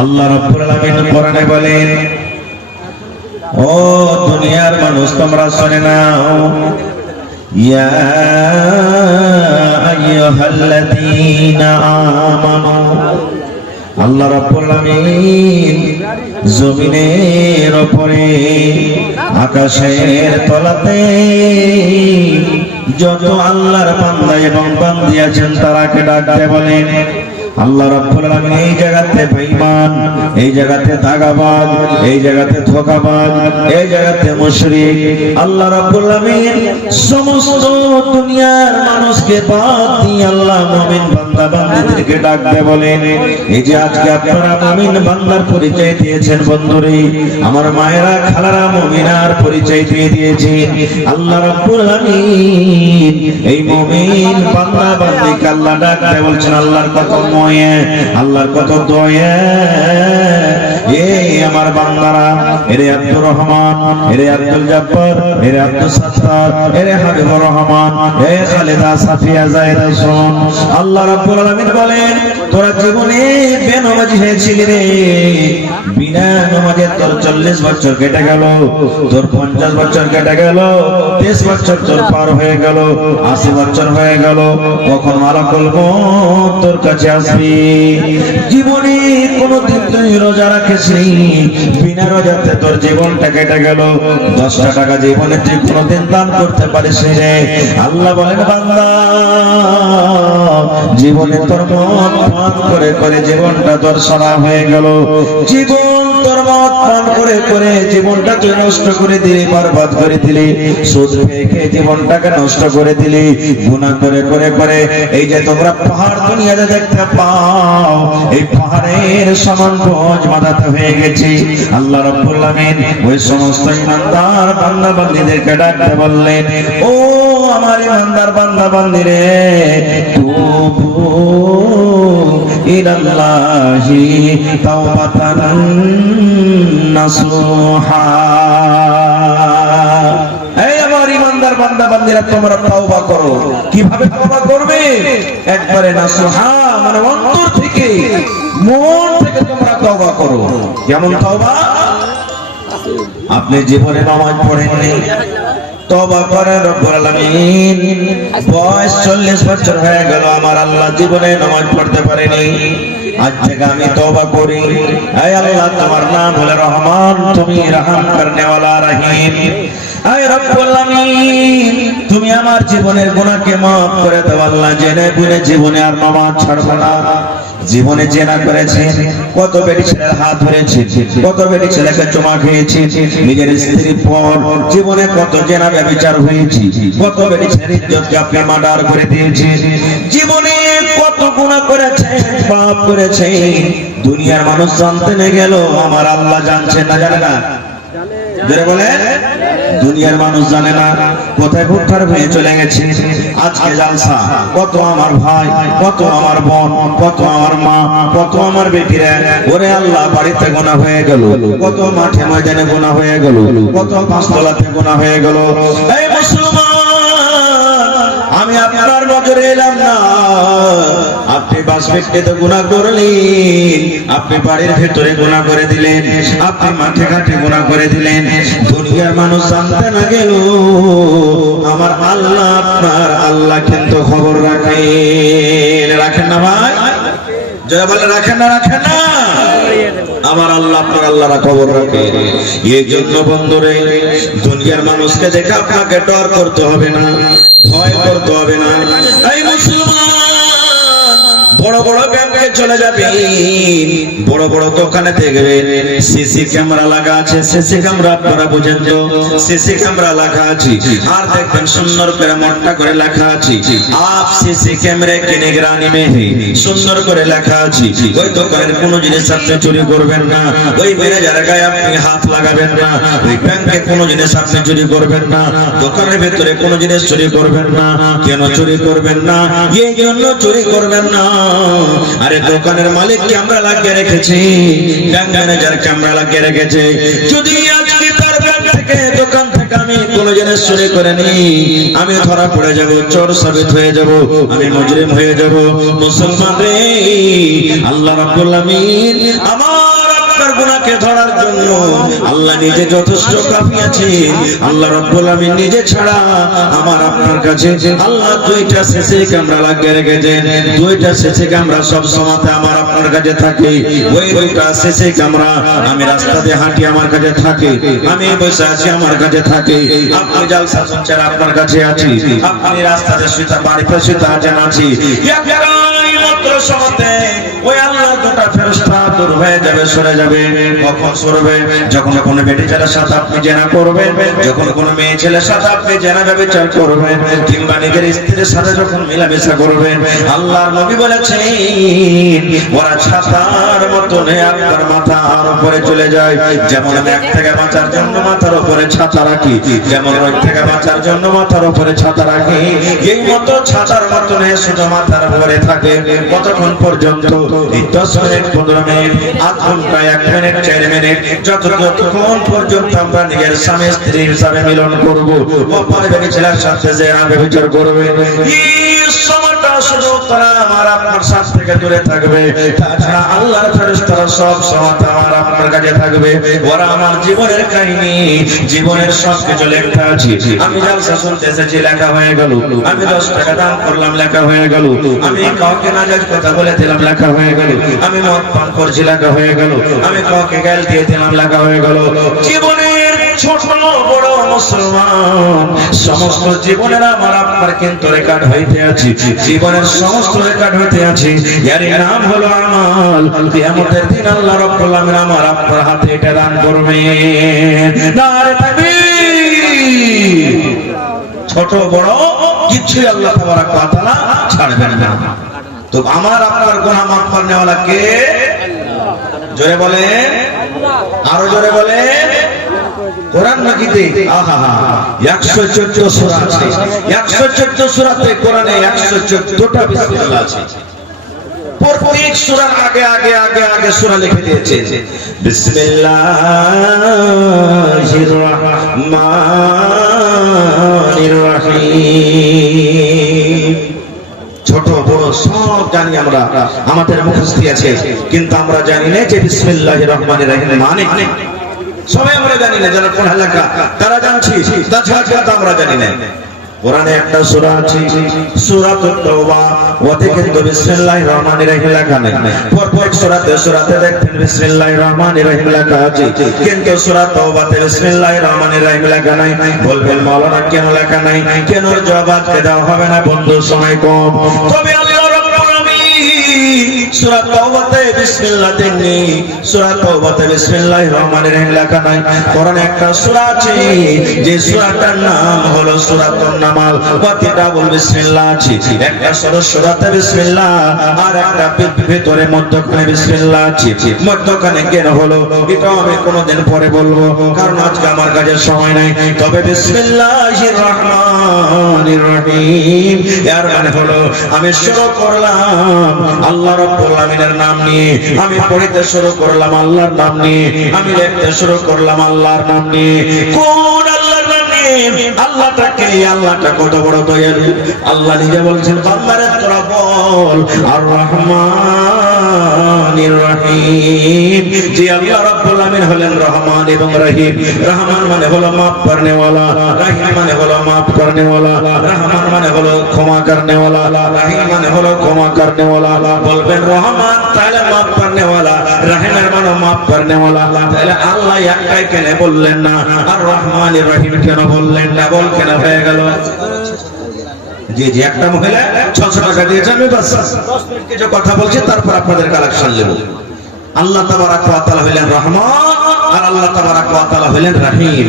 আল্লাহ রাব্বুল আলামিন কোরআনে বলেন, ও দুনিয়ার মানুষ তোমরা শুনে নাও, ইয়া আইয়ুহাল্লাযীনা আমানু, আল্লাহ রাব্বুল আলামিন জমিনের উপরে আকাশের তলাতে যত আল্লাহর বান্দা এবং বান্দি আছেন তারাকে ডাকতে বলেন। আল্লাহ রাব্বুল আলামিন এই জায়গাতে বেঈমান, এই জায়গাতে দাগাবাজ, এই জায়গাতে ধোঁকাবাজ, এই জায়গাতে মুশরিক, আল্লাহ রাব্বুল আলামিন সমস্ত দুনিয়ার মানুষকে বাদ দিয়ে আল্লাহ মুমিন বান্দা বান্দীদেরকে ডাকতে বলেন। এই যে আজকে আপনারা মুমিন বান্দার পরিচয় দিয়েছেন বন্ধুরে, আমার মায়েরা খালারা মুমিনার পরিচয় দিয়ে দিয়েছেন। আল্লাহ রাব্বুল আলামিন এই মুমিন বান্দা বান্দীকে আল্লাহ ডাকতে বলছেন। আল্লাহর কত ময়ে, আল্লাহর কত দয়া, এই আমার বান্দারা, এরে আব্দুর রহমান, এরে আব্দুল জব্বার, এরে আব্দুল সত্তার, এরে হাবিবুর রহমান, এ খালেদা সাফিয়া জায়েদা শোন। আল্লাহ রাব্বুল আলামিন বলেন, তোরা জীবনে বেনামাজি হয়েছিলি রে, বিনা নামাজে তোর 40 বছর কেটে গেল, তোর 50 বছর কেটে গেল, 30 বছর তোর পার হয়ে গেল, 80 বছর হয়ে গেল, কখন মালাকুল মউত তোর কাছে আসবি? জীবনে কোনদিন তুই রোজা রাখিসনি, বিনা রোজাতে তোর জীবনটা কেটে গেল, 10 টাকা জীবনে তুই কোনদিন দান করতে পারিস রে। আল্লাহ বলেন, বান্দা জীবনে তোর মদ পান করে করে জীবনটা তোর সারা হয়ে গেল, জীবন তোর মদ পান করে করে জীবনটা তুই নষ্ট করে দিলি, বরবাদ করে দিলি, সুদ খেয়ে খেয়ে জীবনটাকে নষ্ট করে দিলি, গুনাহ করে করে করে এই যে তোমরা পাহাড় দুনিয়াতে দেখতে পাও, এই পাহাড়ের সমান বোঝ মাথাতে হয়ে গেছে। আল্লাহ রাব্বুল আলামিন ওই সমস্ত ইমানদার বান্দা বান্দীদেরকে ডাকতে বললেন, ও আমার ইমানদার বান্দা বান্দীরে, তুবু ইলাল্লাহি তাওবাতান নাসুহা। এই আমার ইমানদার বান্দা বান্দীরা, তোমরা তওবা করো। কিভাবে তওবা করবে? একবারে নাসুহা, মানে অন্তর থেকে, মন থেকে তোমরা তওবা করো। কেমন তওবা? আপনি জীবনে নামাজ পড়েননি, তওবা করেন। রব্বুল আলামিন বয়স 40 বছর হয়ে গেল, আমার আল্লাহ জীবনে নামাজ পড়তে পারেনি, আজ থেকে আমি তওবা করি। হে আল্লাহ, তোমার নাম হলো রহমান, তুমি রহম করনে ওয়ালা রহিম। হে রব্বুল আলামিন, তুমি আমার জীবনের গুনাহকে maaf করে দাও আল্লাহ। জেনে বুঝে জীবনে আর নামাজ ছাড়ব না। জীবনে জেনা করেছে, কত বেটি ছেলের হাত ধরেছে, কত বেটি ছেলেকে চুমা খেয়েছে, নিজের স্ত্রীর পর জীবনে কত জেনা ব্যভিচার হয়েছে, কত বেটি ছেলের ইজ্জতকে আপনি মার্ডার করে দিয়েছে, জীবনে কত গুনাহ করেছে, পাপ করেছে। দুনিয়ার মানুষ জানতে না গেল, আমার আল্লাহ জানছে না, জানে না? যারা বলে দুনিয়ার মানুষ জানে না, কোথায় ভুট্টার হয়ে চলে গেছে। আজকে জালসা, কত আমার ভাই, কত আমার বোন, কত আমার মা, কত আমার বেটিরা, ওরে আল্লাহ বাড়িতে গোনা হয়ে গেল, কত মাঠে ময়দানে গোনা হয়ে গেল, কত পাঁচতলাতে গোনা হয়ে গেল। এই মুসলমান, আমি আপনার নজরে এলাম না, আপনি বাসভিত্তিতে গুনাহ করলেন, আপনি বাড়ির ভেতরে গুনাহ করে দিলেন, আপনি মাঠে ঘাটে গুনাহ করে দিলেন। দুনিয়ার মানুষ জানতে না গেল, আমার আল্লাহ, আপনার আল্লাহ কিন্তু খবর রাখেন। রাখেন না ভাই? যারা বলে রাখেন না, রাখেন না, আমার আল্লাহ, আপনার আল্লাহরা খবর রাখে। এই জন্য বন্ধুরে, দুনিয়ার মানুষকে দেখে আপনাকে ডর করতে হবে না, ভয় করতে হবে না। এই মুসলমান, বড় বড় ব্যাংকে চলে যাবেন, বড় বড় দোকানে দেখবেন সিসি ক্যামেরা লাগা আছে। সিসি ক্যামেরা আপনারা বুঝেন তো? সিসি ক্যামেরা লাগা আছে, আর দেখবেন সুন্দর করে মোটা করে লেখা আছে, আপ সিসি ক্যামেরা কি নিগরানি মে হে, সুন্দর করে লেখা আছে। ওই দোকানের কোনো জিনিস আপনি চুরি করবেন না, ওই ম্যানেজারের গায়ে আপনি হাত লাগাবেন না, ওই ব্যাংকে কোনো জিনিস আপনি চুরি করবেন না, দোকানের ভিতরে কোনো জিনিস চুরি করবেন না। কেন চুরি করবেন না? এই জন্য চুরি করবেন না, আরে দোকানের মালিক ক্যামেরা লাগিয়ে রেখেছে, ব্যাংক ম্যানেজার ক্যামেরা লাগিয়ে রেখেছে। যদি আজকে তার ব্যাংক থেকে থেকে দোকান থেকে আমি কোনো জিনিস চুরি করে নিই, আমি ধরা পড়ে যাব, চোর সাবিত হয়ে যাব, আমি মুজরিম হয়ে যাব। মুসলমান রে, আল্লাহ রাব্বুল আমিন আমার আপনার গুনাহকে ধরার জন্য আল্লাহ নিজে যথেষ্ট কাফি আছেন। আল্লাহ রাব্বুল আমিন নিজে ছাড়া আমার আপনার কাছে আল্লাহ দুইটা সিসি ক্যামেরা লাগিয়ে রেখেছেন। দুইটা সিসি ক্যামেরা সব সময়তে আমার আপনার কাছে থাকে। ওই দুইটা সিসি ক্যামেরা আমি রাস্তাতে হাঁটি আমার কাছে থাকে, আমি বসে আছি আমার কাছে থাকে, আপনি জালসা শুনছেন আপনার কাছে আছি, আপনি রাস্তাতে শুতে বাড়িতে শুতে আছেন আছি। একটাই মাত্র সময়তে ওই আল্লাহ দুটা ফেরেশতা দূর হয়ে যাবে, সরে যাবে। কখন সরবে? যখন কোনো বেটি ছেলের সাথে আপনি জেনা করবেন, যখন কোনো মেয়ে ছেলের সাথে আপনি জেনা ব্যভিচার করবেন, কিংবা নিজের স্ত্রীর সাথে যখন মেলামেশা করবেন। আল্লাহর নবী বলেছেন ওরা ছাতার মতন আপনার মাথার উপরে চলে যায়। যেমন মেঘ থেকে বাঁচার জন্য মাথার উপরে ছাতা রাখি, যেমন রোদ থেকে বাঁচার জন্য মাথার উপরে ছাতা রাখি, এই মতো ছাতার মতন শুধু মাথার উপরে থাকে। কতক্ষণ পর্যন্ত? 10 মিনিট, 15 মিনিট, আধ ঘন্টা, 1 মিনিট, 4 মিনিট, যতক্ষণ পর্যন্ত আমরা নিজের স্বামী স্ত্রী হিসাবে মিলন করবো, অপরে ছেলের সাথে যে ব্যভিচার করবে, এই সময়টা শুধু তারা আমার আপনার সাথ থেকে দূরে থাকবে। তাছাড়া আল্লাহর ফেরেশতারা সব সময় আমার আপনার কাছে থাকবে। ওরা আমার জীবনের কাহিনী, জীবনের সব কিছু লেখা আছে। আমি জালসা শুনতে এসেছি, লেখা হয়ে গেল। আমি 10 টাকা দান করলাম, লেখা হয়ে গেল। আমি কাউকে নাজায়েজ কথা বলে দিলাম, লেখা হয়ে গেল। আমি মদ পান করছি, লেখা হয়ে গেল। আমি কাউকে গাল দিয়ে দিলাম, লেখা হয়ে গেল। জীবনের ছোট বড় মুসলমান সমস্ত জীবনের আমার আপনার কিন্তু রেকর্ড হইতে আছে। জীবনের সমস্ত রেকর্ড হইতে আছে। এর নাম হলো আমাল। কিয়ামতের দিন আল্লাহ রাব্বুল আমিন আমার আপনার হাতে এটা দান করবেন। নারে তাকবীর! ছোট বড় কিছুই আল্লাহ তাবারাক ওয়া তাআলা ছাড়বেন না। তো আমার আপনার গুনাহ মাফ করনেওয়ালা কে? জোরে বলেন, আরো জোরে বলেন। কোরআন নাকিতে আহা 114 সূরা আছে। 114 সূরাতে কোরআনে 114টা বিসমিল্লাহ আছে। প্রত্যেক সূরার আগে আগে আগে আগে সূরা লিখে দিয়েছে। বিসমিল্লাহির রহমানির রহিম। ছোট বড় সব জানি আমরা, আমাদের মুখস্থ আছে, কিন্তু আমরা জানি না যে বিসমিল্লাহির রহমানির রহিম মানে কি। সবাই আমরা জানি না, যারা পড়ালেখা তারা জানছি, তাছাড়া আমরা জানি না। কোরআনে একটা সূরা আছে, সূরাতুত তাওবা, ওতে কিন্তু বিসমিল্লাহির রহমানির রহিম লেখা নেই। পরপর সূরাতে দেখবেন বিসমিল্লাহির রহমানির রহিম লেখা আছে, কিন্তু সূরা তাওবাতে বিসমিল্লাহির রহমানির রহিম লেখা নাই। বলবেন মাওলানা কেন লেখা নাই? কেন জবাব আজকে দেওয়া হবে না, বন্ধু সময় কম। তবে আল্লাহ রাব্বুল আমিন সূরা তাওবাতে বিসমিল্লাহ দেননি, সূরা তাওবাতে বিসমিল্লাহির রহমানির রহিম লেখা নাই। কোরআনে একটা সূরা আছে, যে সূরাটার নাম হলো সূরাতুন নামাল, ওতে ডাবল বিসমিল্লাহ আছে। একটা সূরাতে বিসমিল্লাহ আর একটা ভিতরে মধ্যখানে বিসমিল্লাহ আছে। মধ্যখানে কেন হলো এটা আমি কোনদিন পরে বলবো, কারণ আজকে আমার কাছে সময় নাই। তবে বিসমিল্লাহির রহমানির রহিম এর মানে হলো আমি শুরু করলাম আল্লাহ রাব্বুল আমিনের নাম নিয়ে, আমি পড়তে শুরু করলাম আল্লাহর নাম নিয়ে, আমি লিখতে শুরু করলাম আল্লাহর নাম নিয়ে। কোন আল্লাহর নাম নিয়ে? আল্লাহটাকে, আল্লাহটা কত বড় দয়ালু। আল্লাহ নিজে বলছেন বান্দারে তোরা বল আর রহমানির রহিম। যে আল্লাহ রাব্বুল আমিন হলেন রহমান এবং রহিম। রহমান মানে হলো মাফ করনে ওয়ালা, রহিম মানে হলো মাফ করনে ওয়ালা। রহমান মানে হলো ক্ষমা করনে ওয়ালা, রহিম মানে হলো ক্ষমা করনে ওয়ালা। বলবেন রহমান তাহলে মাফ করনে ওয়ালা, রহিমের মানে মাফ করনে ওয়ালা। তাহলে আল্লাহ একটাই কেন বললেন না, আর রহমানির রহিম কেন বললেন না? বল কেন হয়ে গেল? জি জি, একটা মহিলা 600 টাকা দিয়েছে, আমি বাস 10 মিনিট কিছু কথা বলছি, তারপর আপনাদের কালেকশন নেব। আল্লাহ তাবারাক ওয়া তাআলা হলেন রহমান, আর আল্লাহ তাবারাক ওয়া তাআলা হলেন রহিম।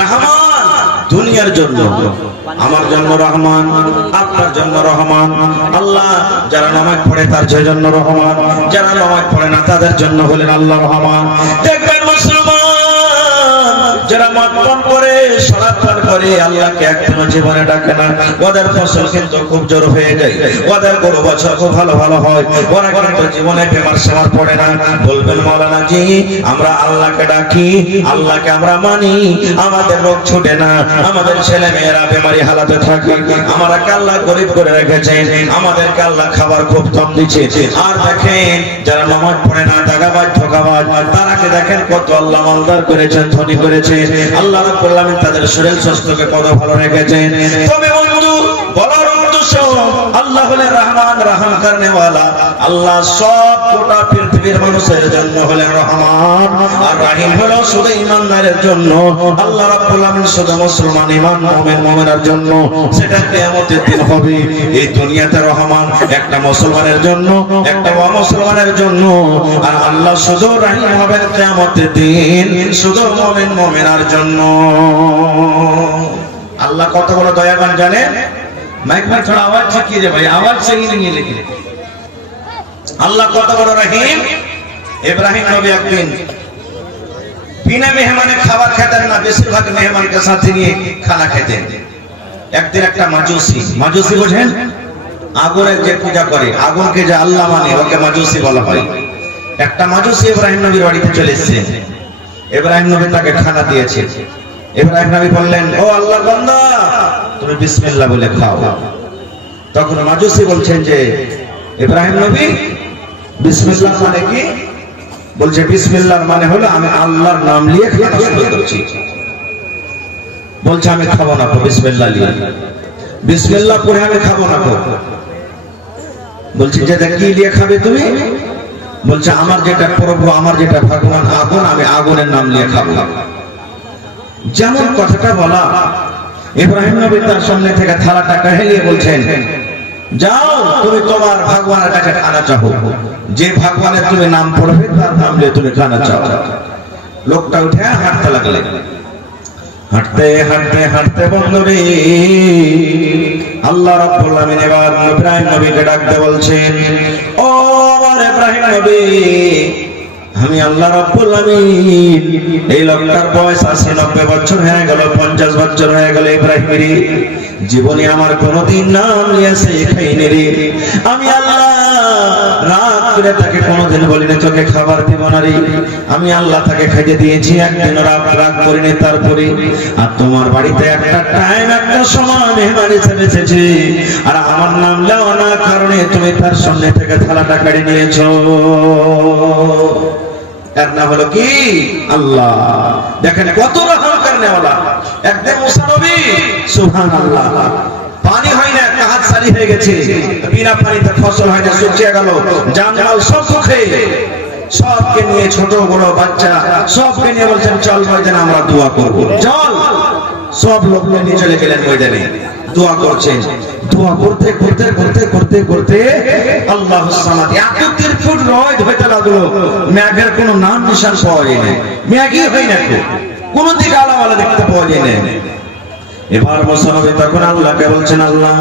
রহমান দুনিয়ার জন্য, আমার জন্য রহমান, আপনার জন্য রহমান। আল্লাহ যারা নামাজ পড়ে তার জন্য রহমান, যারা নামাজ পড়ে না তাদের জন্য হলেন আল্লাহ রহমান। দেখবেন মুসলমান যারা মদ পান করে, সালাত পান পরে আল্লাহকে একদিনও জীবনে ডাকে না, ওদের ফসল কিন্তু খুব জোর হয়ে যায়, ওদের গরু বছর খুব ভালো ভালো হয়, ওরা কিন্তু জীবনে বেমার সেমার পড়ে না। বলবেন মাওলানা জি আমরা আল্লাহকে ডাকি, আল্লাহকে আমরা মানি, আমাদের রোগ ছুটে না, আমাদের ছেলে মেয়েরা বেমারি হালাতে থাকে, আমরা আল্লাহ গরিব করে রেখেছেন, আমাদেরকে আল্লাহ খাবার খুব কম দিচ্ছে। আর দেখেন যারা নামাজ পড়ে না, দাগাবাজ ঠকাবাজ, তারাকে দেখেন কত আল্লাহ মালদার করেছেন, ধনী করেছেন। আল্লাহ রাব্বুল আলামিন তাদের শরীর স্বাস্থ্যকে কত ভালো রেখেছেন। তবে বন্ধু বলার উদ্দেশ্য আল্লাহ হলেন রহমান, রহম করনে ওয়ালা। আল্লাহ সব গোটা পৃথিবীর মানুষের জন্য হলেন রহমান, আর রহিম হলো শুধু ঈমানদারের জন্য। আল্লাহ রাব্বুল আলামিন শুধু মুসলমান ঈমান মুমিন মুমিনার জন্য, সেটা কিয়ামতের দিন হবে। এই দুনিয়াতে রহমান একটা মুসলমানের জন্য, একটা অমুসলমানের জন্য, আর আল্লাহ শুধু রহিম হবেন কিয়ামতের দিন শুধু মুমিন মুমিনার জন্য। আল্লাহ কত বড় দয়াবান জানেন? माइक में थोड़ा आवाज चेक कीजिए भाई, आवाज सही नहीं है लेकिन। अल्लाह कत बड़ रहीम। इब्राहिम नबी একদিন बिना मेहमाने খাবার খেতেন না, বেশিরভাগ মেহমানকে সাথে নিয়ে খানা খেতেন। একদিন একটা মাজুসি, মাজুসি বোঝেন? আগুনের যে পূজা করে, আগুনকে যে আল্লাহ মানে ওকে মাজুসি বলা হয়। একটা মাজুসি ইব্রাহিম নবীর বাড়িতে চলে এসেছে। ইব্রাহিম নবী তাকে খানা দিয়েছে। ইব্রাহিম নবী বললেন, ও আল্লাহর বান্দা তুমি বিসমিল্লাহ বলে খাও। তখন মাজুসি বলছেন যে ইব্রাহিম নবী বিসমিল্লাহ মানে কি? বলছে বিসমিল্লাহর মানে হলো আমি আল্লাহর নাম নিয়ে খাওয়া শুরু করছি। বলছে আমি খাবো না, বিসমিল্লাহ নিয়ে, বিসমিল্লাহ পড়ে আমি খাবো না। বলছি যে কি নিয়ে খাবে তুমি? বলছে আমার যেটা প্রভু, আমার যেটা ভগবান আগুন, আমি আগুনের নাম নিয়ে খাবো। যেমন কথাটা বলা, ইব্রাহিম নবী তার সামনে থেকে থালাটা কাহিয়ে বলছেন, যাও তুমি তোমার ভগবানের কাছে খানা চাও, যে ভগবানের তুমি নাম পড়বে তার নাম নিয়ে তুমি খানা চাও। লোকটা উঠে হাঁটতে লাগলেন। হাঁটতে হাঁটতে হাঁটতে বন্ধুরে আল্লাহ রাব্বুল আলামিন এবার ইব্রাহিম নবীকে ডাকতে বলছেন, ও আমার ইব্রাহিম নবী, আমি আল্লাহ রাব্বুল আলামিন এই লোকটার বয়স 80-90 বছর হয়ে গেল, 50 বছর হয়ে গেল। ইব্রাহিমের জীবনে আমার কোনোদিন নাম নিয়েছে খাইনি রে। আমি আল্লাহ রাত করে তাকে কোনোদিন বলিনি তোকে খাবার দিব না রে। আমি আল্লাহ তাকে খাইয়ে দিয়েছি, একদিন রাগ করিনি। তারপরে আর তোমার বাড়িতে একটা টাইম, একটা সময় মেহমান হিসেবে এসেছে, আর আমার নাম নাও না কারণে তুমি তার সামনে থেকে থালাটা কেড়ে নিয়েছো। এর নাম হলো কি? আল্লাহ। দেখেন কত রহম করনেওয়ালা। একদিন মুসা নবী সুবহানাল্লাহ, পানি হয় না, কাহাত সারি হয়ে গেছে, বিনা পানিতে ফসল হয় না, শুকিয়ে গেল, জানমাল সব সুখে, সবকে নিয়ে ছোট বড় বাচ্চা সবকে নিয়ে বলছেন চল ময়দানে আমরা দোয়া করব। চল, সব লোক নিয়ে চলে গেলেন ময়দানে, দোয়া করছেন। দোয়া করতে করতে করতে করতে করতে আল্লাহুস সামাদ 31 ফুট রোদ হইতে লাগলো। মেঘের কোনো নাম নিশান পাওয়া যায় না, মেঘই হয় না, কোনো দিকে আলাওয়ালা দেখতে পাওয়া যায় না। এবার মুসা নবী তখন আল্লাহকে বলছেন, আল্লাহ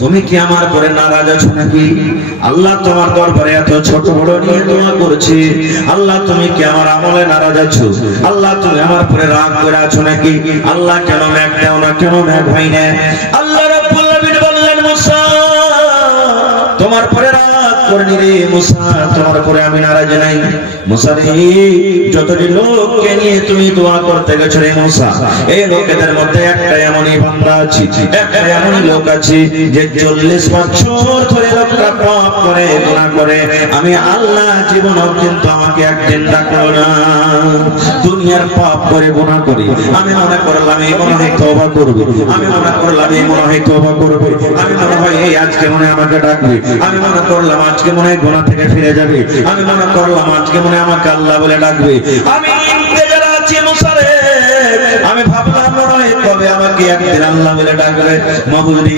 তুমি কি আমার পরে নারাজ আছো নাকি? আল্লাহ তোমার দরবারে এত ছোট বড় নিয়ে দোয়া করছি, আল্লাহ তুমি কি আমার আমলে নারাজ আছো? আল্লাহ তুমি আমার পরে রাগ করে আছো নাকি? আল্লাহ কেন মেঘ দাও না, কেন মেঘ হয় না? আল্লাহ রাব্বুল আলামিন বললেন, মুসা তোমার পরে রাগ করিনি রে মুসা, তোমার পরে আমি নারাজ নাই। মুসা রে, যতটি লোককে নিয়ে তুমি দোয়া করতে গেছো রে মুসা, এই লোকেদের মধ্যে একটা এমনই বান্দা আছে, একটা এমনই লোক আছে যে 40 বছর ধরে লোকটা পাপ করে, গুনাহ করে। আমি আল্লাহ জীবনও কিন্তু আমাকে একদিন ডাকলো না। দুনিয়ার পাপ করে গুনাহ করি, আমি মনে করলাম এই মনে হয় তওবা করবে, আমি মনে করলাম এই মনে হয় তওবা করবে, আমি মনে হয় এই আজকে মনে আমাকে ডাকবে, আমি মনে করলাম আজকে মনে হয় গুনাহ থেকে ফিরে যাবে, আমি মনে করলাম আজকে মনে আমাকে আল্লাহ বলে ডাকবে। আমি ইন্তেজার আছি মুসা রে, আমি ভাবলাম মনে হয় কবে আমাকে একদিন আল্লাহ বলে ডাকবে। মাবুদ রে,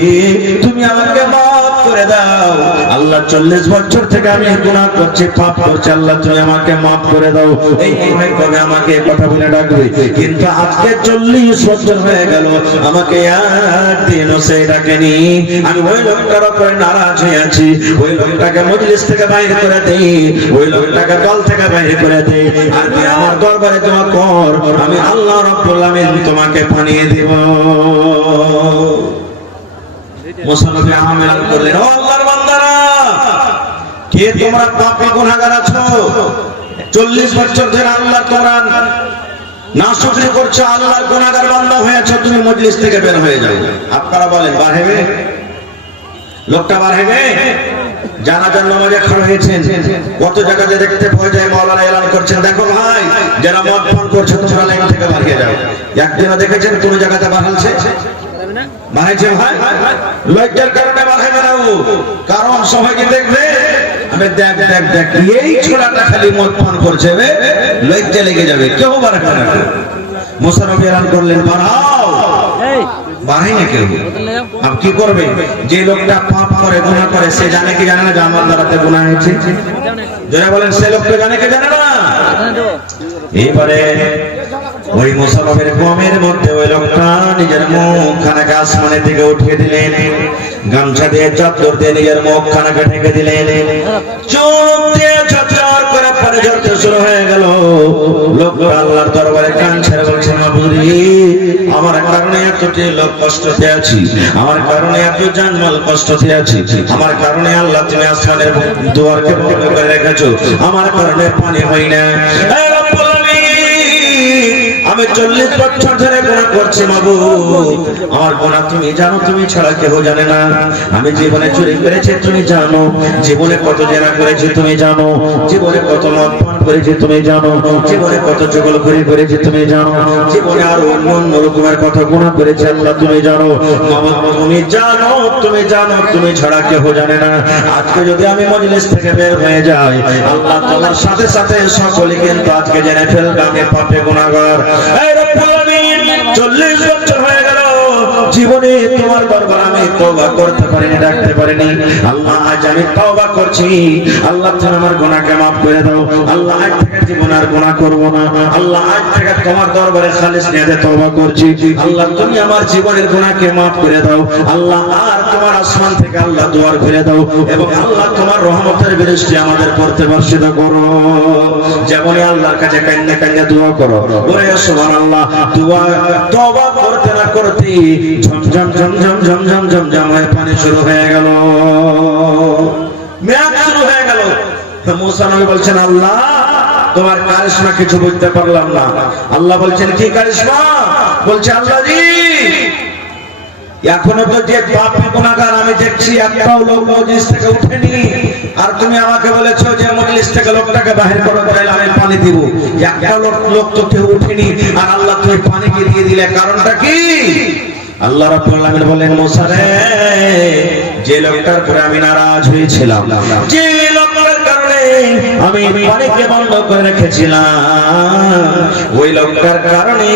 তুমি আমাকে মাফ করে দাও। আল্লাহ 40 বছর থেকে আমি গুনাহ করছি, পাপ করছি, আল্লাহ তুমি আমাকে মাফ করে দাও। এই মনে করে আমাকে কথা বলে ডাকবে, কিন্তু আজকে 40 বছর হয়ে গেল আমাকে একদিনও সে ডাকেনি। আমি ওই লোকটার উপরে নারাজ হয়ে আছি। ওই লোকটাকে মজলিস থেকে বাইরে করে দেই, ওই লোকটাকে দল থেকে বাইরে করে দেই, আর তুই আমার দরবারে দোয়া কর, আমি আল্লাহ রাব্বুল আলামিন তোমাকে বানিয়ে দেব। মুসা নবী আহমেদ করলেন, ও আল্লাহর বান্দারা, কে তোমরা পাপী গুনাহগার আছো? 40 বছর ধরে আল্লাহ তোমরা নাশুকরি করছো, আল্লাহর গুনাহগার বান্দা হয়েছো, তুমি মজলিস থেকে বের হয়ে যাও। আপনারা বলেন বার হবে? লোকটা বার হবে? জানাজার নামাজে খড়া হয়েছেন, কত জায়গাতে দেখতে পাওয়া যায় মাওলানা এলান করছেন, দেখো ভাই যারা মদ পান করছে তোমরা লাইন থেকে বাড়িয়ে যাও। একদিনও দেখেছেন কোন জায়গাতে বাড়ালছে? বাড়াইছে ভাই? লজ্জার কারণে বাড়াইবে না, কারণ সবাইকে দেখবে আমি দেখ দেখ দেখ এই ছোড়াটা খালি মদ পান করছে, লজ্জা লেগে যাবে, কেউ বাড়াবে না। মুসা নবী এলান করলেন বাড়াও, বাড়াই না কেউ। আপ কি করবে? যে লোকটা পাপ করে গুনাহ করে সে জানে কি জানে না যে আমার দ্বারাতে গুনাহ হয়েছে? যারা বলেন সে লোকটা জানে কি জানে না? এবারে ওই মুসা নবীর কওমের মধ্যে ওই লোকটা নিজের মুখখানাকে আসমানের দিকে উঠিয়ে দিলেন, গামছা দিয়ে চাদর দিয়ে নিজের মুখখানাকে ঢেকে দিলেন, চোখ দিয়ে ঝরঝর করে পানি ঝরতে শুরু হয়ে গেল। লোকটা আল্লাহর দরবারে কান ছেড়ে বলছে, মাবুদি আমার কারণে এতটি লোক কষ্টতে আছি, আমার কারণে এত জানমাল কষ্টতে আছি, আমার কারণে আল্লাহ তুমি আসমানের দুয়ারকে বন্ধ করে রেখেছো, আমার কারণে পানি হয় না। আমি 40 বছর ধরে গুনাহ করছি মাবুদ, আমার গুনাহ তুমি জানো, তুমি ছাড়া কেউ জানে না। আমি জীবনে চুরি করেছি তুমি জানো, জীবনে কত জেনা করেছি তুমি জানো, জীবনে কত মদ পান করেছি তুমি জানো, জীবনে কত চগলখড়ি করেছি তুমি জানো, জীবনে আরো অন্য রকমের কত গুনাহ করেছি আল্লাহ তুমি জানো। তুমি জানো, তুমি জানো, তুমি ছাড়া কেউ জানে না। আজকে যদি আমি মজলিস থেকে বের হয়ে যাই, আল্লাহ তোমার সাথে সাথে সকলে কিন্তু আজকে জেনে ফেলবে আমি পাপী গুনাহগার। 40 বছর হয়ে গেল জীবনে তোমার দরবার আমি তওবা করতে পারিনি, ডাকতে পারিনি। আল্লাহ আজ আমি তওবা করছি, আল্লাহ তুমি আমার গুনাহকে maaf করে দাও। আল্লাহ আজ থেকে জীবনে আর গুনাহ করব না। আল্লাহ আজ থেকে তোমার দরবারে খালিস নিয়ে তওবা করছি। আল্লাহ তুমি আমার জীবনের গুনাহকে maaf করে দাও। আল্লাহ আর তোমার আসমান থেকে আল্লাহ দুয়ার খুলে দাও এবং আল্লাহ তোমার রহমতের বৃষ্টি আমাদের করতে বর্ষিত করো। যেমন আল্লাহর কাছে কান্না কান্না দোয়া করো, বলে সুবহানাল্লাহ। দোয়া তওবা করতে না করতে ঝমঝম ঝমঝম ঝমঝম ঝমঝম হয়ে পানি শুরু হয়ে গেল, মেঘ শুরু হয়ে গেল। মুসা নবী বলছেন, আল্লাহ তোমার কারিশমা কিছু বুঝতে পারলাম না। আল্লাহ বলছেন, কি কারিশমা? বলছে, আল্লাহ জি এখনো তো যে পাপী গুনাহগার আমি দেখছি একটাও লোক মজলিস থেকে উঠেনি, আর তুমি আমাকে বলেছো যে মজলিস থেকে লোকটাকে বাহির করো, তাহলে আমি পানি দিব। একটা লোক তো কেউ উঠেনি, আর আল্লাহ তুমি পানি দিয়ে দিলে, কারণটা কি? আল্লাহ রাব্বুল আলামিন বলেন, মুসা রে যে লোকটার উপরে আমি নারাজ হয়েছিলাম, যে লোকটার কারণে আমি পানিকে বন্ধ করে রেখেছিলাম, ওই লোকটার কারণে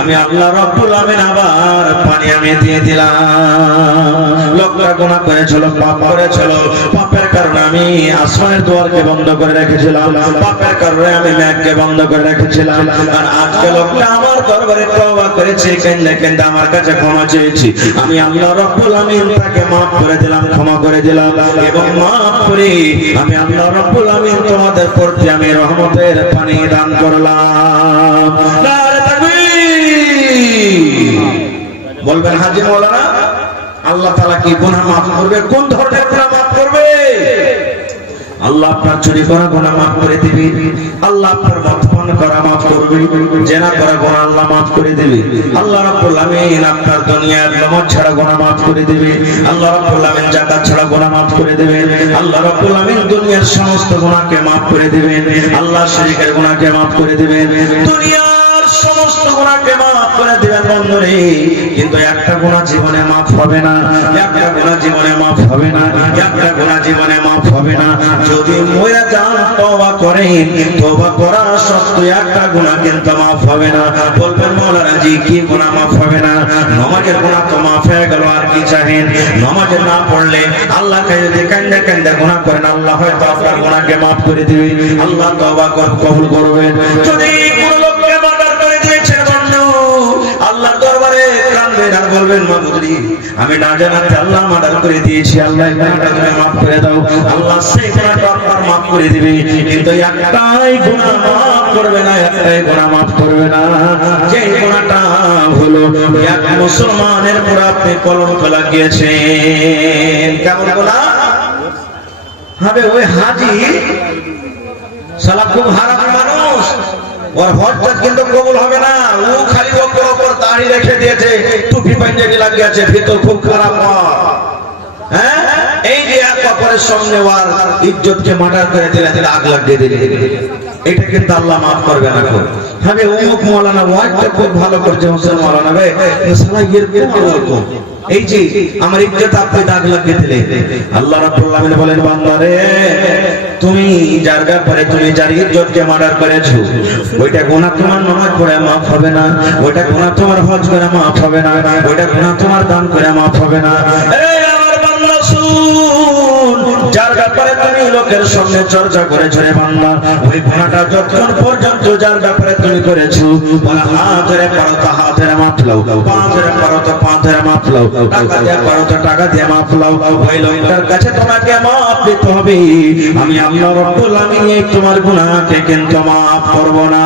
আমি আল্লাহ রাব্বুল আলামিন আবার পানি আমি দিয়ে দিলাম। লোকটা গুনাহ করেছিল, পাপ করেছিল, পাপের কারণে আমি আসমানের দুয়ারকে বন্ধ করে রেখেছিলাম, পাপের কারণে আমি মেঘকে বন্ধ করে রেখেছিলাম, আর আজকে লোকটা আমার দরবারে তওবা করেছে, কেন্দে কেন্দে আমার কাছে ক্ষমা চেয়েছি। আমি আল্লাহ রাব্বুল আলামিন তাকে maaf করে দিলাম, ক্ষমা করে দিলাম, এবং maaf করে আমি আল্লাহ রাব্বুল আলামিন তোমাদের প্রতি আমি রহমতের পানি দান করলাম। নারে তাকবীর! বলবেন হাজী মাওলানা আল্লাহ তাআলা কি গুনাহ maaf করবে? কোন ধরনের গুনাহ maaf করবে? আল্লাহ আপনার চুরি করা গুনাহ maaf করে দিবে, আল্লাহ আপনার মদপান করা maaf করবে, জেনা করা গুনাহ আল্লাহ maaf করে দিবে, আল্লাহ রাব্বুল আলামিন আপনার দুনিয়ার নামাজ ছাড়া গুনাহ maaf করে দিবে, আল্লাহ রাব্বুল আলামিন যাকাত ছাড়া গুনাহ maaf করে দিবে, আল্লাহ রাব্বুল আলামিন দুনিয়ার সমস্ত গুনাহকে maaf করে দিবেন, আল্লাহ শিরকের গুনাহকে maaf করে দিবেন, দুনিয়ার সমস্ত গুনাহকে মাফ করে দিবেন বন্ধুরে, কিন্তু একটা গুনাহ জীবনে মাফ হবে না, একটা গুনাহ জীবনে মাফ হবে না, একটা গুনাহ জীবনে মাফ হবে না। যদি মরে যান তওবা করেন, তওবা করার সত্ত্বেও একটা গুনাহ কিন্তু মাফ হবে না। বলবেন মাওলানা জি কি গুনাহ মাফ হবে না? নামাজের গুনাহ তো মাফ হয়ে গেল, আর কি চাহেন? নামাজ না পড়লে আল্লাহকে যদি কান্দা কান্দা গুনাহ করেন, আল্লাহ হয়তো আপনার গুনাহকে মাফ করে দিবে, আল্লাহ তওবা কবুল করবেন। যদি কোন লোককে মার্ডার করে দিয়েছেন বন্ধু, আল্লাহর দরবারে কাঁদবেন আর বলবেন মাবুদী আমি না জানাতে আল্লাহ মার্ডার করে দিয়েছি, আল্লাহ এই গুনাহটা তুমি মাফ করে দাও, আল্লাহ সেই গুনাহটা আপনার মাফ করে দিবে। কিন্তু একটাই গুনাহ মাফ করবে না, একটাই গুনাহ মাফ করবে না, যে গুনাহটা হলো এক মুসলমানের উপর আপনি কলঙ্ক লাগিয়েছেন। কেমন গুনাহ হবে? ওই হাজি শালা খুব হারাম মানুষ, ওর হজটা কিন্তু কবুল হবে না। ও খালি ওপর দাড়ি রেখে দিয়েছে, টুপি পাঞ্জাবি লাগিয়েছে, ভিতর খুব খারাপ। হ্যাঁ, এই যে এক অপরের সঙ্গে ওর ইজ্জতকে মার্ডার করে দিলে, আগ লাগিয়ে দিলে, এটা কিন্তু আল্লাহ মাফ করবে না। হবে অমুক মাওলানা ওয়াজটা খুব ভালো করছে, হোসেন মাওলানা ভাই শালা এরকম, এই যে আমার ইজ্জত আপনি দাগ লাগিয়ে দিলে। আল্লাহ রাব্বুল আলামিন বলেন বান্দারে, তুমি যার ব্যাপারে তুমি যার ইজ্জতকে মার্ডার করেছো, ওইটা গুনাহ তোমার নামাজ পড়ে মাফ হবে না, ওইটা গুনাহ তোমার হজ করে মাফ হবে না, ওইটা গুনাহ তোমার দান করে মাফ হবে না। এই আমার বান্দা শুন, যার ব্যাপারে তুমি লোকের সঙ্গে চর্চা করেছো রে বান্দা, ওই গুনাহটা যতক্ষণ পর্যন্ত যার ব্যাপারে তুমি করেছো, বলা হাত ধরে পারো তো হাত ধরে মাপ লাও, পা ধরে পারো তো পা ধরে মাপ লাও, টাকা দিয়ে পারো তো টাকা দিয়ে মাপ লাও, ওই লোকটার কাছে তোমাকে মাপ দিতে হবে। আমি আল্লাহ রাব্বুল আলামিন তোমার গুনাহকে কিন্তু মাফ করব না।